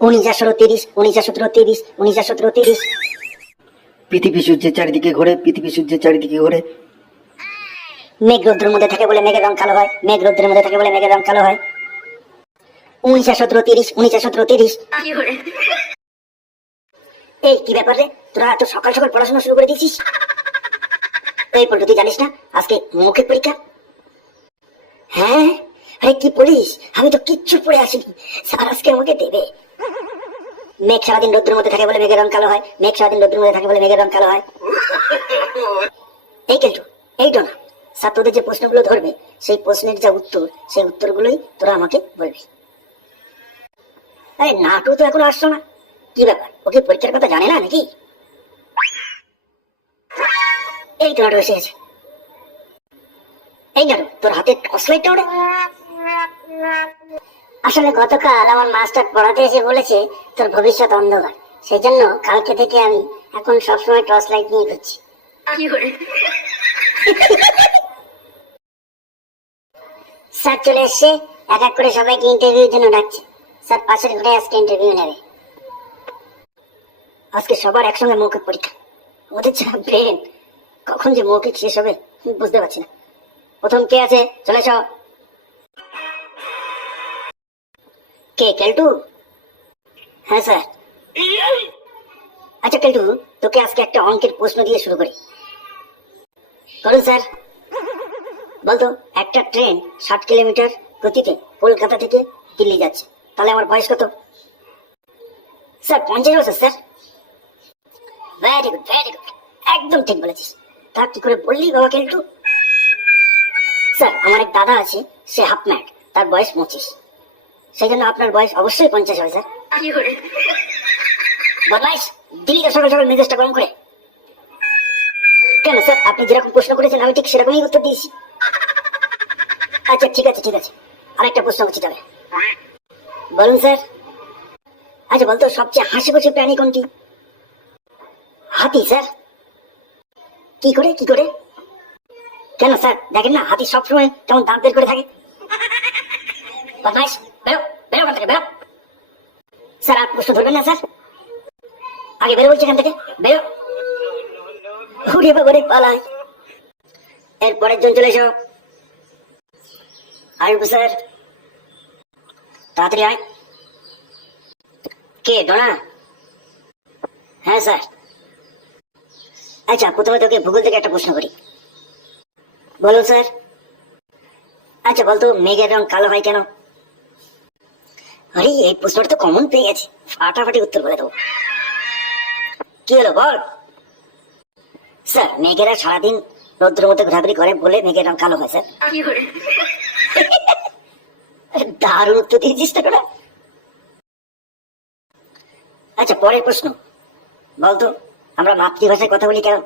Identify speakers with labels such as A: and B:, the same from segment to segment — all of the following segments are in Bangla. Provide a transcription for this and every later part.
A: উনিশা ষোলো তিরিশ উনিশা সতেরো তিরিশ উনিশা সতেরো তিরিশ।
B: পৃথিবী সূর্যের চারিদিকে ঘোরে পৃথিবী সূর্যের চারিদিকে ঘোরে।
A: মেঘ রৌদ্রের মধ্যে থাকে বলে মেঘের রং কালো হয় মেঘ রৌদ্রের মধ্যে থাকে বলে মেঘের রং কালো হয়। উনিশা সতেরো তিরিশ উনিশা সতেরো তিরিশ। এই কি ব্যাপার রে? তোরা এত সকাল সকাল পড়াশোনা শুরু করে দিয়েছিস? এই পল্টু তুই জানিস না আজকে মৌখিক পরীক্ষা? হ্যাঁ? আরে কি পড়িস আমি তো কিচ্ছু পড়ে আসিনি। স্যার আজকে আমাকে দেবে। মেঘ সারাদিন রৌদ্রের মধ্যে থাকে বলে মেঘের রং কালো হয়, মেঘ সারাদিন রৌদ্রের মধ্যে থাকে বলে মেঘের রং কালো হয়। এই কেলটু এই ডোনা স্যার তোদের যে প্রশ্নগুলো ধরবে, সেই প্রশ্নের যা উত্তর, সেই উত্তরগুলোই তোরা আমাকে বলবি। আরে, নাটু তো এখনও আসছো না। কি ব্যাপার? ওকে পরীক্ষার কথা জানে না নাকি? এই তো নাটু এসে গেছে। এই নাটু, তোর হাতে টর্চ লাইটটা ওটা আসলে গতকাল আমার মাস্টার পড়াতে এসে বলেছে তোর ভবিষ্যৎ অন্ধকার। সেই জন্য কালকে থেকে আমি এখন সবসময় টর্চ লাইট নিয়ে ঘুরছি। স্যার চলে এসছে এক এক করে সবাইকে ইন্টারভিউর জন্য ডাকছে। স্যার পাশের ঘরে আজকে ইন্টারভিউ নেবে। আজকে সবার একসঙ্গে মৌখিক পরীক্ষা। ওদের যা ব্রেন কখন যে মৌখিক শেষ হবে বুঝতে পারছি না। প্রথম কে আছে? চলে এসো। কে, কেলটু? হ্যাঁ স্যার। আচ্ছা কেলটু, তোকে আজকে একটা অঙ্কের প্রশ্ন দিয়ে শুরু করি। করুন স্যার। বলতো একটা ট্রেন ষাট কিলোমিটার গতিতে কলকাতা থেকে দিল্লি যাচ্ছে। তাহলে আমার বয়স কত? স্যার, পঞ্চাশ বছর, sir. Very good very good একদম ঠিক বলেছিস। তা কি করে বললি বাবা, কেলটু? স্যার, আমার এক দাদা আছে, সে হাফ ম্যাট তার বয়স পঁচিশ। সেই জন্য আপনার বয়স অবশ্যই পঞ্চাশ হবে স্যার। বদমাইশ দিল্লিতে সকাল সকাল মেজাজটা গরম করে। কেন স্যার আপনি যেরকম প্রশ্ন করেছেন আমি ঠিক সেরকমই উত্তর দিয়েছি। আচ্ছা ঠিক আছে ঠিক আছে। আরেকটা প্রশ্ন করছি তবে বলুন স্যার। আচ্ছা বলতো সবচেয়ে হাসি খুশি প্রাণী কোনটি? হাতি স্যার। কি করে কি করে? কেন স্যার দেখেন না হাতি সবসময় কেমন দাঁত বের করে থাকে। বদমাইশ থেকে বেরো। স্যার, আর প্রশ্ন ধরবেন না, স্যার। আগে বেরো বলছি এখান থেকে। বেরো। উড়ে বাবা রে পালাই। এর পরের জন চলে এসো। আসব স্যার। তাড়াতাড়ি আয়। কে, ডোনা? হ্যাঁ স্যার। আচ্ছা প্রথমে তোকে ভূগোল থেকে একটা প্রশ্ন করি। বলুন, স্যার। আচ্ছা বলতো, মেঘের রং কালো হয় কেন? আরে এই প্রশ্নটা তো কমন পেয়ে গেছে। ফাটাফাটি উত্তর বলে দেবো। কি হলো বল? স্যার মেঘেরা সারাদিন রৌদ্রের মধ্যে ঘোরাঘুরি করে বলে মেঘের রং কালো হয় স্যার। দারুণ উত্তর দিয়েছিস তো তোরা আচ্ছা পরের প্রশ্ন। বলতো আমরা মাতৃভাষায় কথা বলি কেন?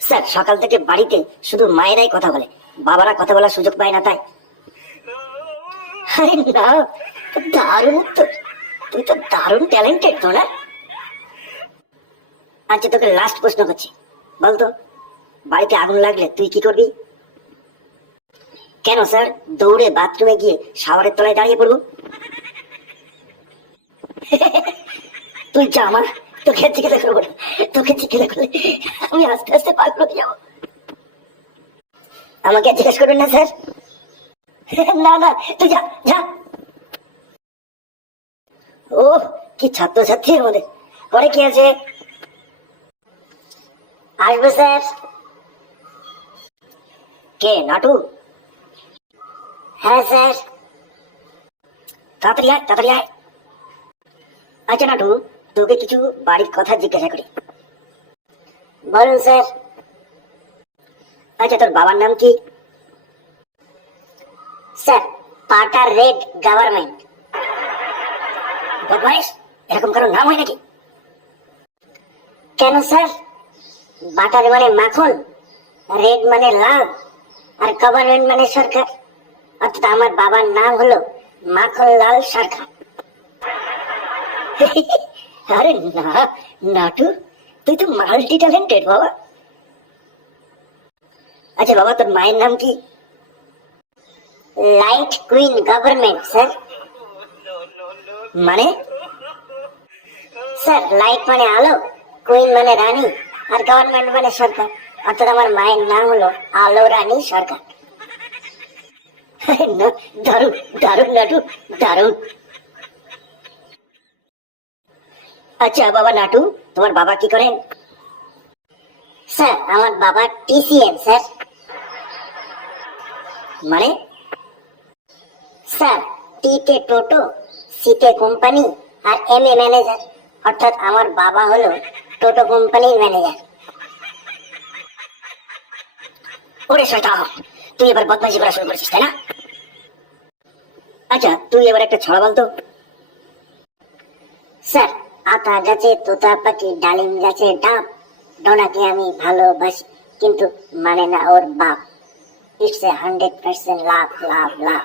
A: স্যার সকাল থেকে বাড়িতে শুধু মায়েরাই কথা বলে বাবারা কথা বলার সুযোগ পায় না তাই। আরে না, দারুণ আচ্ছা তোকে লাস্ট প্রশ্ন করছি। বলতো বাড়িতে আগুন লাগলে তুই কি করবি? কেন স্যার দৌড়ে বাথরুমে গিয়ে শাওয়ারের তলায় দাঁড়িয়ে পড়ব? তুই যা আমার তোকে জিজ্ঞাসা করব না, তোকে জিজ্ঞাসা করলে আমি আস্তে আস্তে পাগল হয়ে যাব। আমাকে জিজ্ঞাসা করবেন না স্যার না না তুই যা যা। ও কি ছাত্রছাত্রী আমাদের। পরে কি আছে? আসব স্যার। কে, নাটু? হ্যাঁ স্যার। তাড়াতাড়ি আয় তাড়াতাড়ি আয়। আচ্ছা নাটু, তোকে কিছু বাড়ির কথা জিজ্ঞাসা করি। বলুন, স্যার। আচ্ছা তোর বাবার নাম কি? স্যার পাটার রেড গভর্নমেন্ট। এরকম কারও নাম হয় নাকি? কেন স্যার? বাটার মানে মাখন, রেড মানে লাল, আর গভর্নমেন্ট মানে সরকার। অর্থাৎ আমার বাবার নাম হলো মাখন লাল সরকার। আরে না, নাটু, তুই তো মাল্টি ট্যালেন্টেড বাবা। আচ্ছা বাবা, তোর মায়ের নাম কি? লাইট কুইন গভর্নমেন্ট স্যার মানে? স্যার লাইট মানে আলো কুইন মানে রানী আর গভর্নমেন্ট মানে সরকার। অর্থাৎ আমার মায়ের নাম হলো আলো রানী সরকার। দারুণ দারুণ নাটু দারুণ। আচ্ছা বাবা নাটু তোমার বাবা কি করেন? স্যার আমার বাবা টিসিএম স্যার মানে? স্যার টিতে টোটো সিতে কোম্পানি আর এম এ ম্যানেজার। অর্থাৎ আমার বাবা হলো টোটো কোম্পানির ম্যানেজার। ওরে তুই এবার করা শুরু করেছিস, তাই না? আচ্ছা তুই এবার একটা ছড়া বলতো স্যার, আতা তোতা পাখি, ডালিম গাছে ডাব, ডোনাকে আমি ভালোবাসি, কিন্তু মানে না ওর বাপ। It's a hundred percent love love love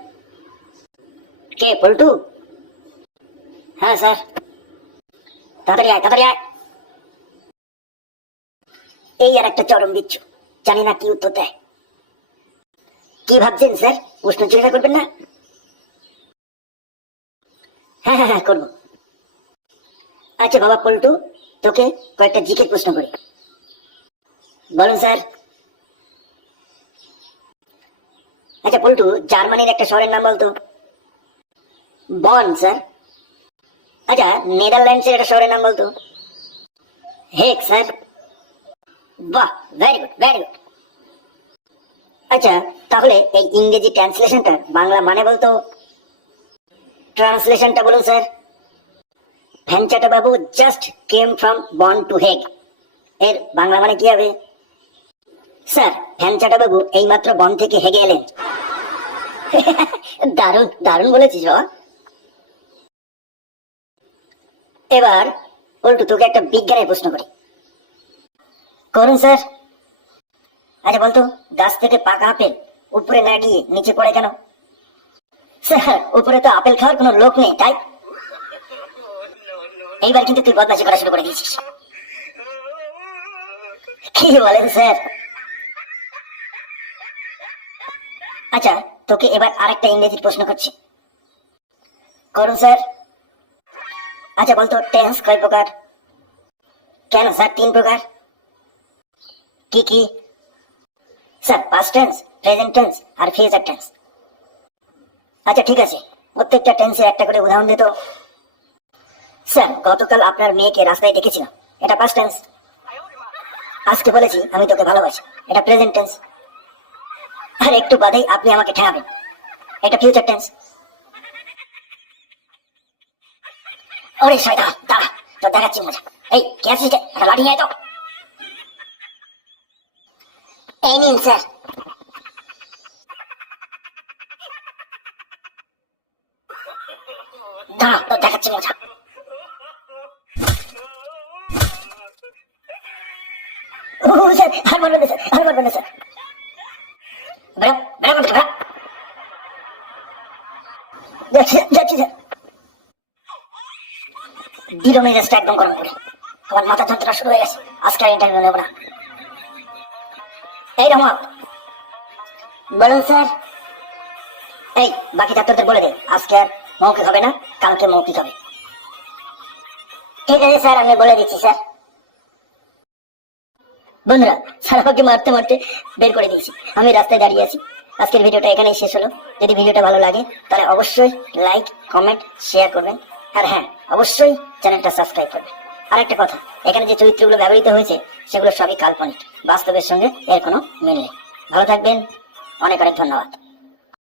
A: কে, পল্টু? হ্যাঁ স্যার। তাড়াতাড়ি আয় তাড়াতাড়ি আয়। এই আর একটা চরম বিচ্ছু, জানি না কি উত্তর দেয়। কি ভাবছেন, স্যার? প্রশ্ন জিজ্ঞাসা করবেন না? হ্যাঁ হ্যাঁ হ্যাঁ করব। আচ্ছা বাবা পল্টু, তোকে কয়েকটা জিকে প্রশ্ন করি। বলুন, স্যার। আচ্ছা পল্টু, জার্মানির একটা শহরের নাম বলতো। বন স্যার আচ্ছা নেদারল্যান্ডসের একটা শহরের নাম বলতো? হেক স্যার বাহ ভেরি গুড ভেরি গুড আচ্ছা তাহলে এই ইংরেজি ট্রান্সলেশনটা বাংলা মানে বলতো? ট্রান্সলেশনটা বলুন স্যার ভ্যানচাটা বাবু just came from Bonn to Hague এর বাংলা মানে কি হবে? স্যার ভ্যানচাটা বাবু এইমাত্র বন থেকে হেগে এলেন। দারুণ দারুণ বলেছিস বাবা। এবার উল্টু তোকে একটা বিজ্ঞানের প্রশ্ন করি। করুন, স্যার। আচ্ছা বলতো গাছ থেকে পাকা আপেল উপরে না গিয়ে নিচে পড়ে কেন? স্যার, উপরে তো আপেল খাওয়ার কোনো লোক নেই, তাই? এইবার কিন্তু তুই বদমাশি করা শুরু করে দিয়েছিস। কি বলেন, স্যার? আচ্ছা তোকে এবার আরেকটা ইংরেজির প্রশ্ন করছি। করুন, স্যার। আচ্ছা বলতো, টেন্স কয় প্রকার? কেন, স্যার, তিন প্রকার? কি কি? Sir past tense present tense আর ফিউচার টেন্স আচ্ছা ঠিক আছে, প্রত্যেকটা টেন্সের একটা করে উদাহরণ দিত। স্যার, গতকাল আপনার মেয়েকে রাস্তায় দেখেছিলাম। এটা পাস্ট টেন্স আজকে বলেছি, আমি তোকে ভালোবাসি। এটা প্রেজেন্ট টেন্স আর একটু বাদেই আপনি আমাকে ঠেঙাবেন। এটা ফিউচার টেন্স ওরে শয়তান দাঁড়া তো দেখাচ্ছি মজা এই কে আছিস? একটা লাঠি নিয়ে তো এই নিন স্যার দাঁড়া তো দেখাচ্ছি মজা ও স্যার বেরো বেরো করতে বেরো যাচ্ছি যাচ্ছি স্যার মেজাজটা একদম গরম আমার মাথা যন্ত্রণা শুরু হয়ে গেছে। আজকে আর ইন্টারভিউ নেব না। এই বলুন স্যার এই, বাকি ছাত্রদের বলে আজকে আর মৌখিক হবে না, কালকে মৌখিক হবে। ঠিক আছে স্যার আমি বলে দিচ্ছি স্যার বন্ধুরা স্যার আমাকে মারতে মারতে বের করে দিয়েছি। আমি রাস্তায় দাঁড়িয়ে আছি। আজকের ভিডিওটা এখানেই শেষ হলো। যদি ভিডিওটা ভালো লাগে, তাহলে অবশ্যই লাইক কমেন্ট শেয়ার করবেন। আর হ্যাঁ অবশ্যই চ্যানেলটা সাবস্ক্রাইব করবে। আর একটা কথা, এখানে যে চরিত্রগুলো ব্যবহৃত হয়েছে, সেগুলো সবই কাল্পনিক, বাস্তবের সঙ্গে এর কোনো মিল নেই। ভালো থাকবেন, অনেক অনেক ধন্যবাদ।